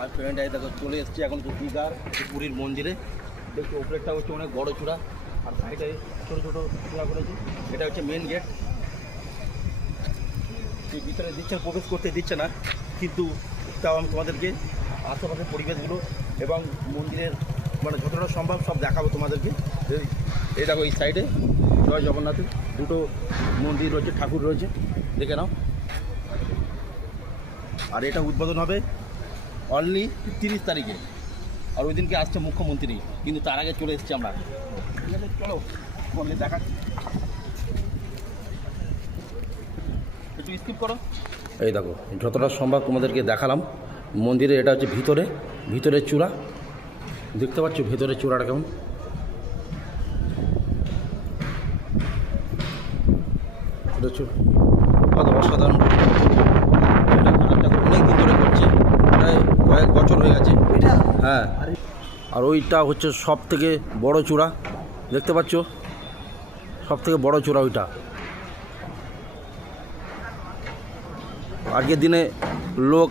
আর friend দেখো চলে এসেছি এখন দীঘার পুরীর মন্দিরে। দেখছি উপরেরটা হচ্ছে অনেক বড় চূড়া আর সাইডে ছোটো ছোটো চূড়া করেছে। এটা হচ্ছে মেন গেট। ভিতরে দিচ্ছে প্রবেশ করতে দিচ্ছে না, কিন্তু তাও আমি তোমাদেরকে আশেপাশের পরিবেশগুলো এবং মন্দিরের মানে যতটা সম্ভব সব দেখাবো তোমাদেরকে। এই দেখো এই সাইডে জয় জগন্নাথের দুটো মন্দির রয়েছে, ঠাকুর রয়েছে, দেখে নাও। আর এটা উদ্বোধন হবে অনলি 30 তারিখে, আর ওই দিনকে আসছে মুখ্যমন্ত্রী, কিন্তু তার আগে চলে এসেছি আমরা। ঠিক আছে, চলো মন্দির দেখা, একটু স্কিপ করো। এই দেখো যতটা সম্ভব তোমাদেরকে দেখালাম মন্দিরে। এটা হচ্ছে ভিতরের চূড়া, দেখতে পাচ্ছ ভেতরের চূড়াটা কেমন। অসাধারণ, অনেক দিন ধরে করছে, প্রায় কয়েক বছর হয়ে গেছে। হ্যাঁ, আর ওইটা হচ্ছে সব থেকে বড় চূড়া, দেখতে পাচ্ছ সব থেকে বড় চূড়া ওইটা। আজকের দিনে লোক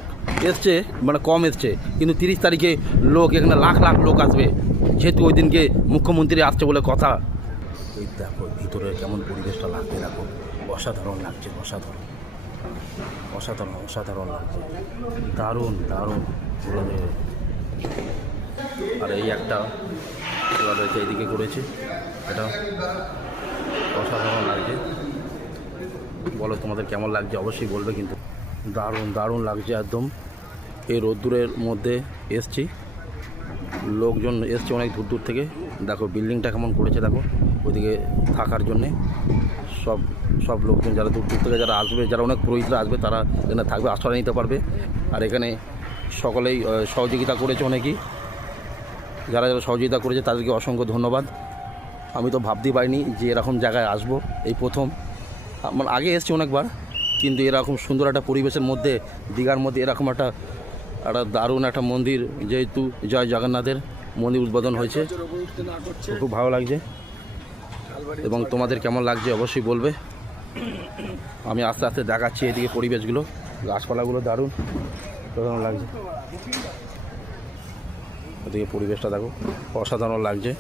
এসছে মানে কম এসছে, কিন্তু 30 তারিখে লোক এখানে লাখ লাখ লোক আসবে, যেহেতু ওই দিনকে মুখ্যমন্ত্রী আসছে বলে কথা। এই দেখো ভিতরে কেমন পরিবেশটা লাগছে, দেখো অসাধারণ লাগছে, অসাধারণ অসাধারণ অসাধারণ লাগছে, দারুণ দারুণ। আর এই একটা রয়েছে এইদিকে করেছে, এটা অসাধারণ লাগছে। বলো তোমাদের কেমন লাগছে, অবশ্যই বলবে কিন্তু। দারুণ দারুণ লাগছে একদম। এই রোদ্দুরের মধ্যে এসছি, লোকজন এসছে অনেক দূর দূর থেকে। দেখো বিল্ডিংটা কেমন করেছে, দেখো ওইদিকে থাকার জন্যে সব সব লোকজন যারা দূর দূর থেকে যারা আসবে, যারা অনেক পুরোহিতরা আসবে, তারা এখানে থাকবে, আশ্রয় নিতে পারবে। আর এখানে সকলেই সহযোগিতা করেছে, অনেকেই যারা যারা সহযোগিতা করেছে তাদেরকে অসংখ্য ধন্যবাদ। আমি তো ভাবতেই পারিনি যে এরকম জায়গায় আসবো, এই প্রথম। আমার আগে এসছি অনেকবার, কিন্তু এরকম সুন্দর একটা পরিবেশের মধ্যে, দীঘার মধ্যে এরকম একটা দারুণ একটা মন্দির, যেহেতু জয় জগন্নাথের মন্দির উদ্বোধন হয়েছে, খুব ভালো লাগছে। এবং তোমাদের কেমন লাগছে অবশ্যই বলবে। আমি আস্তে আস্তে দেখাচ্ছি এদিকে পরিবেশগুলো, গাছপালাগুলো দারুণ অসাধারণ লাগছে। ওদিকে পরিবেশটা দেখো, অসাধারণ লাগছে।